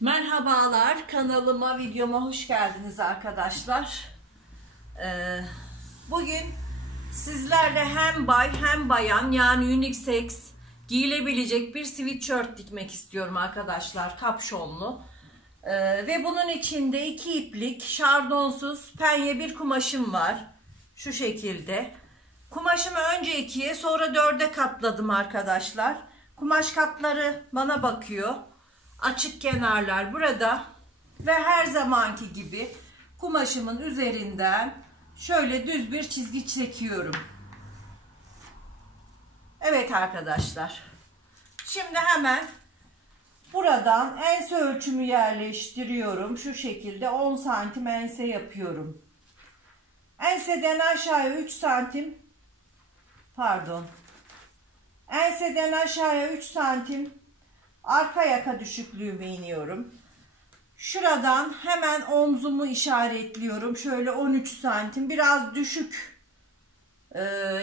Merhabalar, kanalıma, videoma hoş geldiniz arkadaşlar. Bugün sizlerle hem bay hem bayan, yani unisex giyilebilecek bir sweatshirt dikmek istiyorum arkadaşlar, kapşonlu. Ve bunun içinde 2 iplik şardonsuz penye bir kumaşım var. Şu şekilde. Kumaşımı önce 2'ye sonra 4'e katladım arkadaşlar. Kumaş katları bana bakıyor. Açık kenarlar burada ve her zamanki gibi kumaşımın üzerinden şöyle düz bir çizgi çekiyorum. Evet arkadaşlar, şimdi hemen buradan ense ölçümü yerleştiriyorum. Şu şekilde 10 santim ense yapıyorum. Enseden aşağıya 3 santim, enseden aşağıya 3 santim arka yaka düşüklüğüme iniyorum. Şuradan hemen omzumu işaretliyorum. Şöyle 13 santim. Biraz düşük.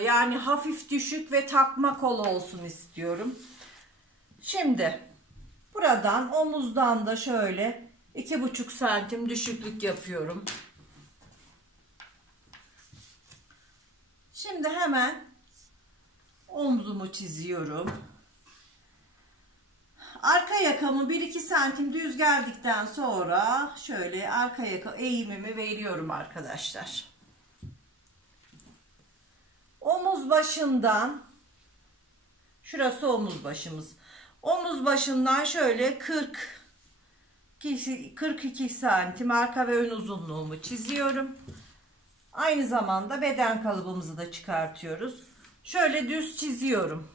Yani hafif düşük ve takma kol olsun istiyorum. Şimdi buradan omuzdan da şöyle 2,5 santim düşüklük yapıyorum. Şimdi hemen omzumu çiziyorum. Arka yakamı 1-2 santim düz geldikten sonra şöyle arka yaka eğimimi veriyorum arkadaşlar. Omuz başından, şurası omuz başımız. Omuz başından şöyle 42 santim arka ve ön uzunluğumu çiziyorum. Aynı zamanda beden kalıbımızı da çıkartıyoruz. Şöyle düz çiziyorum.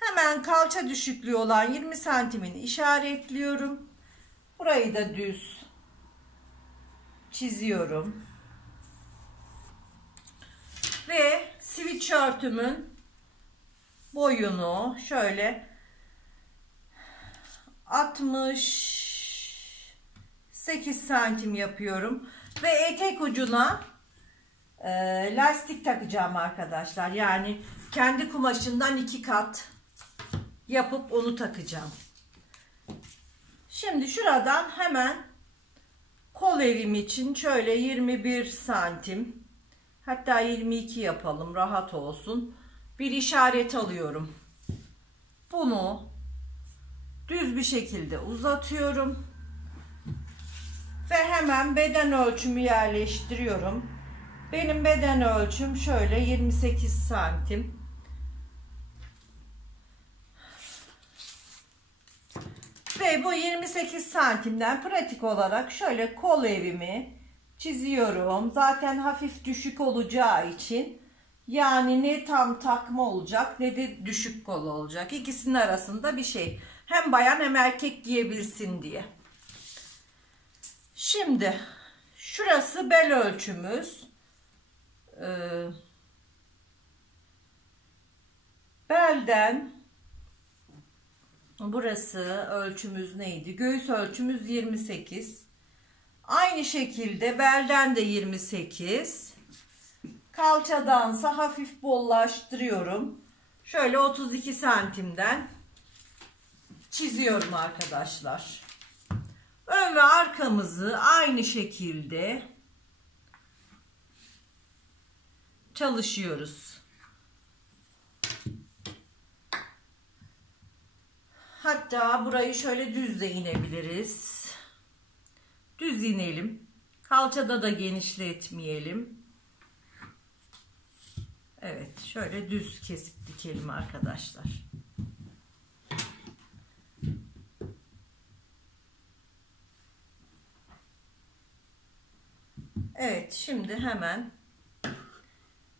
Hemen kalça düşüklüğü olan 20 santimini işaretliyorum. Burayı da düz çiziyorum. Ve sweatshirt'ümün boyunu şöyle 68 santim yapıyorum. Ve etek ucuna lastik takacağım arkadaşlar. Yani kendi kumaşından 2 kat yapıp onu takacağım. Şimdi şuradan hemen kol evim için şöyle 21 santim, hatta 22 yapalım, rahat olsun, bir işaret alıyorum. Bunu düz bir şekilde uzatıyorum ve hemen beden ölçümü yerleştiriyorum. Benim beden ölçüm şöyle 28 santim. Ve bu 28 santimden pratik olarak şöyle kol evimi çiziyorum. Zaten hafif düşük olacağı için, yani ne tam takma olacak ne de düşük kol olacak. İkisinin arasında bir şey. Hem bayan hem erkek giyebilsin diye. Şimdi şurası bel ölçümüz. Belden burası ölçümüz neydi? Göğüs ölçümüz 28. Aynı şekilde belden de 28. Kalçadansa hafif bollaştırıyorum. Şöyle 32 santimden çiziyorum arkadaşlar. Ön ve arkamızı aynı şekilde çalışıyoruz. Hatta burayı şöyle düz de inebiliriz. Düz inelim. Kalçada da genişletmeyelim. Evet, şöyle düz kesip dikelim arkadaşlar. Evet, şimdi hemen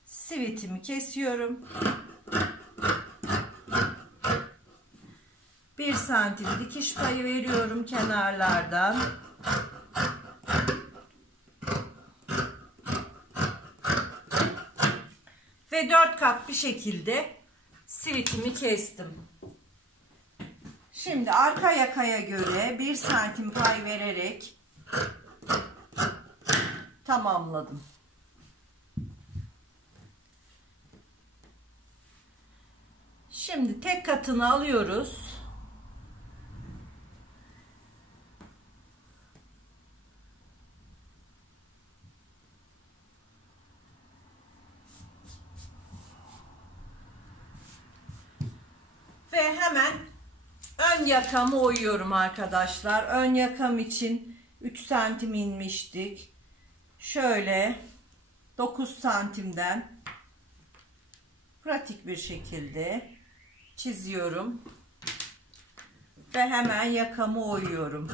sivitimi kesiyorum. 1 santim dikiş payı veriyorum kenarlardan. Ve 4 kat bir şekilde sivitimi kestim. Şimdi arka yakaya göre 1 santim pay vererek tamamladım. Şimdi tek katını alıyoruz. Ve hemen ön yakamı oyuyorum arkadaşlar. Ön yakam için 3 santim inmiştik. Şöyle 9 santimden pratik bir şekilde çiziyorum. Ve hemen yakamı oyuyorum.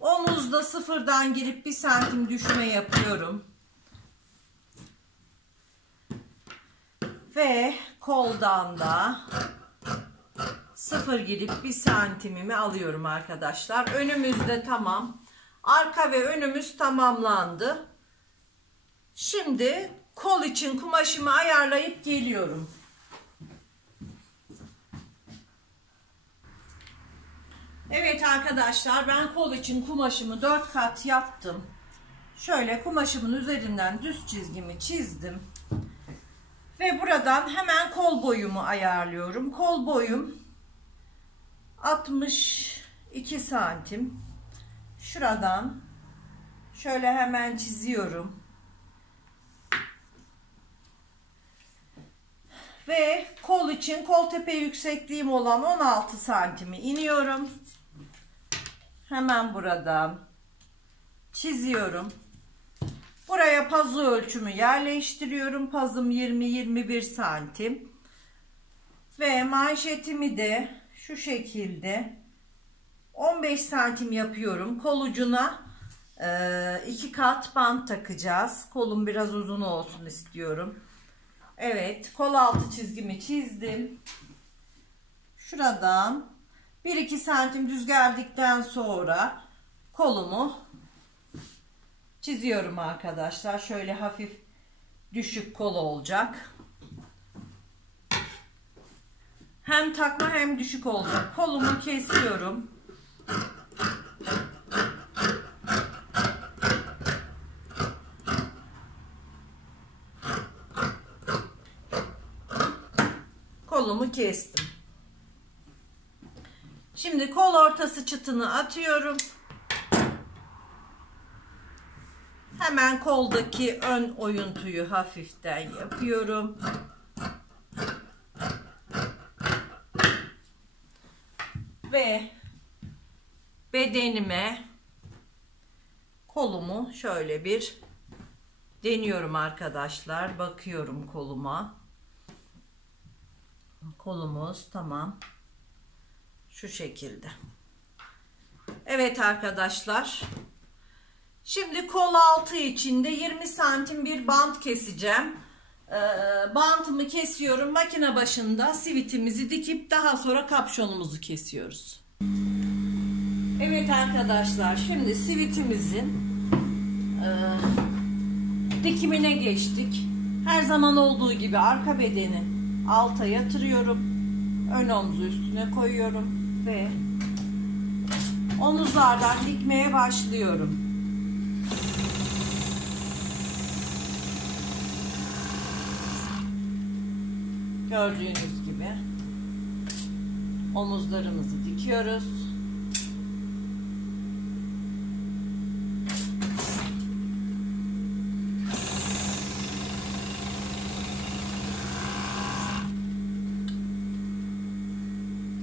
Omuzda sıfırdan girip 1 santim düşme yapıyorum. Ve koldan da 0 girip 1 santimimi alıyorum arkadaşlar. Önümüzde tamam. Arka ve önümüz tamamlandı. Şimdi kol için kumaşımı ayarlayıp geliyorum. Evet arkadaşlar, ben kol için kumaşımı 4 kat yaptım. Şöyle kumaşımın üzerinden düz çizgimi çizdim. Ve buradan hemen kol boyumu ayarlıyorum. Kol boyum 62 santim. Şuradan şöyle hemen çiziyorum. Ve kol için kol tepe yüksekliğim olan 16 santimi iniyorum. Hemen buradan çiziyorum. Buraya pazu ölçümü yerleştiriyorum. Pazım 20-21 santim. Ve manşetimi de şu şekilde 15 santim yapıyorum. Kol ucuna 2 kat bant takacağız. Kolum biraz uzun olsun istiyorum. Evet, kol altı çizgimi çizdim. Şuradan 1-2 santim düz geldikten sonra kolumu çiziyorum arkadaşlar. Şöyle hafif düşük kol olacak. Hem takma hem düşük olacak. Kolumu kesiyorum. Kolumu kestim. Şimdi kol ortası çıtını atıyorum. Hemen koldaki ön oyuntuyu hafiften yapıyorum. Ve bedenime kolumu şöyle bir deniyorum arkadaşlar. Bakıyorum koluma. Kolumuz tamam. Şu şekilde. Evet arkadaşlar. Şimdi kol altı için de 20 santim bir bant keseceğim. Bantımı kesiyorum. Makine başında sivitimizi dikip daha sonra kapşonumuzu kesiyoruz. Evet arkadaşlar. Şimdi sivitimizin dikimine geçtik. Her zaman olduğu gibi arka bedeni alta yatırıyorum. Ön omuzu üstüne koyuyorum. Ve omuzlardan dikmeye başlıyorum. Gördüğünüz gibi omuzlarımızı dikiyoruz.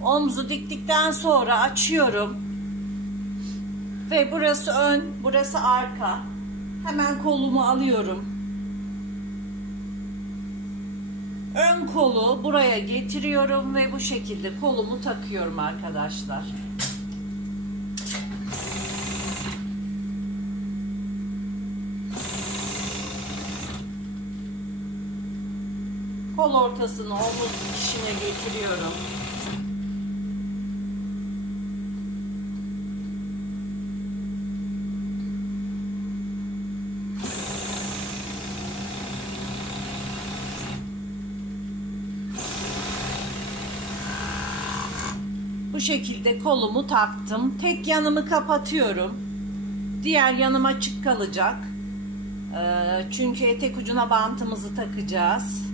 Omzu diktikten sonra açıyorum. Ve burası ön, burası arka. Hemen kolumu alıyorum. Ön kolu buraya getiriyorum ve bu şekilde kolumu takıyorum arkadaşlar. Kol ortasını omuz dikişine getiriyorum. Bu şekilde kolumu taktım. Tek yanımı kapatıyorum. Diğer yanım açık kalacak. Çünkü etek ucuna bantımızı takacağız.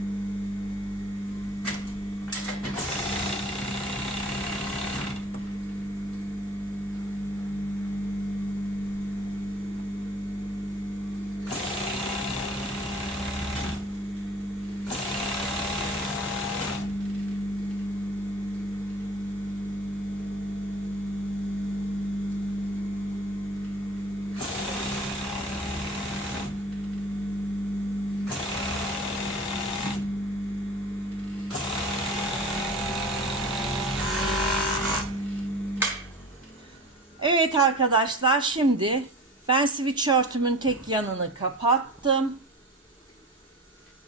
Evet arkadaşlar, şimdi ben sweatshirtümün tek yanını kapattım.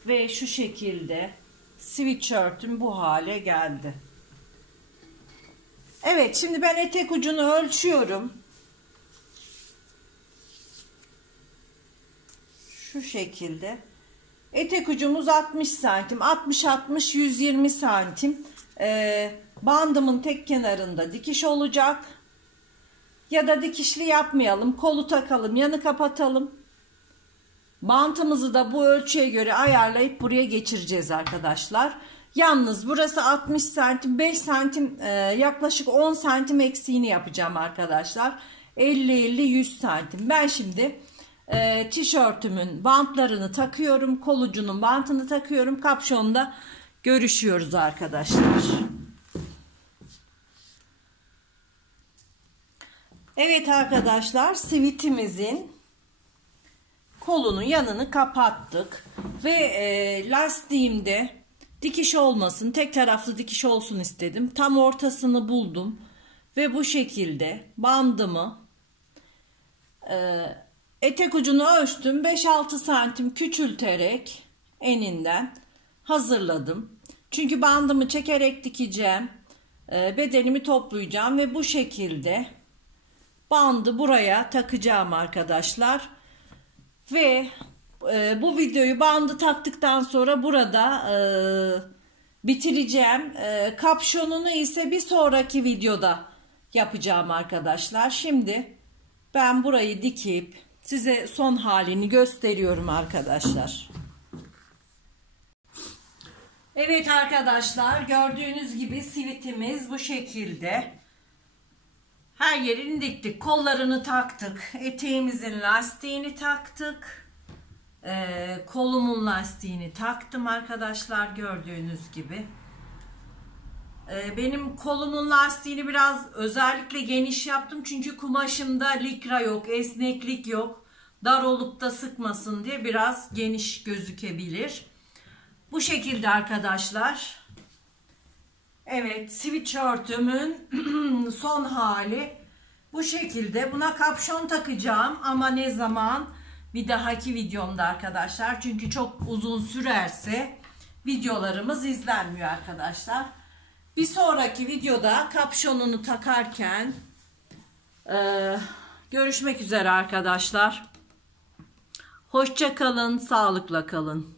Ve şu şekilde sweatshirtüm bu hale geldi. Evet, şimdi ben etek ucunu ölçüyorum. Şu şekilde. Etek ucumuz 60 santim. 60-60 120 santim. Bandımın tek kenarında dikiş olacak. Ya da dikişli yapmayalım. Kolu takalım, yanı kapatalım. Bantımızı da bu ölçüye göre ayarlayıp buraya geçireceğiz arkadaşlar. Yalnız burası 60 santim, 5 santim, yaklaşık 10 santim eksiğini yapacağım arkadaşlar. 50-50-100 santim. Ben şimdi tişörtümün bantlarını takıyorum. Kolucunun bantını takıyorum. Kapşonda görüşüyoruz arkadaşlar. Evet arkadaşlar, sivitimizin kolunun yanını kapattık. Ve lastiğimde dikiş olmasın, tek taraflı dikiş olsun istedim. Tam ortasını buldum. Ve bu şekilde bandımı etek ucunu ölçtüm. 5-6 santim küçülterek eninden hazırladım. Çünkü bandımı çekerek dikeceğim. Bedenimi toplayacağım ve bu şekilde bandı buraya takacağım arkadaşlar. Ve bu videoyu bandı taktıktan sonra burada bitireceğim. Kapşonunu ise bir sonraki videoda yapacağım arkadaşlar. Şimdi ben burayı dikip size son halini gösteriyorum arkadaşlar. Evet arkadaşlar, gördüğünüz gibi sivitimiz bu şekilde. Her yerini diktik. Kollarını taktık. Eteğimizin lastiğini taktık. Kolumun lastiğini taktım arkadaşlar, gördüğünüz gibi. Benim kolumun lastiğini biraz özellikle geniş yaptım. Çünkü kumaşımda likra yok, esneklik yok. Dar olup da sıkmasın diye biraz geniş gözükebilir. Bu şekilde arkadaşlar. Evet, sweatshirtümün son hali bu şekilde. Buna kapşon takacağım ama ne zaman? Bir dahaki videomda arkadaşlar. Çünkü çok uzun sürerse videolarımız izlenmiyor arkadaşlar. Bir sonraki videoda kapşonunu takarken görüşmek üzere arkadaşlar. Hoşça kalın, sağlıkla kalın.